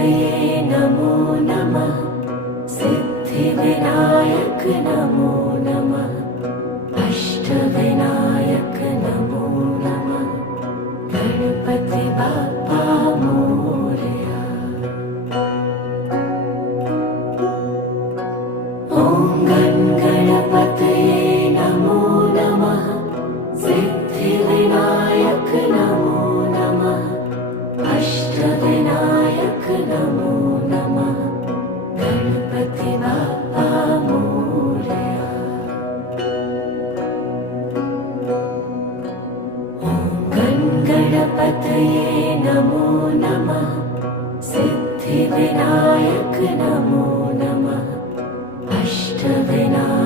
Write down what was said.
गणपतये नमो नमः। सिद्धिविनायक नमो नमः। अष्टविनायक नमो नमः। गणपति बाप्पा मोरया। ॐ गणपतये नमो नमः। सिद्धिविनायक नमो नमः। अष्टविनायक नमो नमः। गणपति बाप्पा मोरया। ॐ गणपतये नमो नमः। सिद्धिविनायक नमो नमः। अष्टविनायक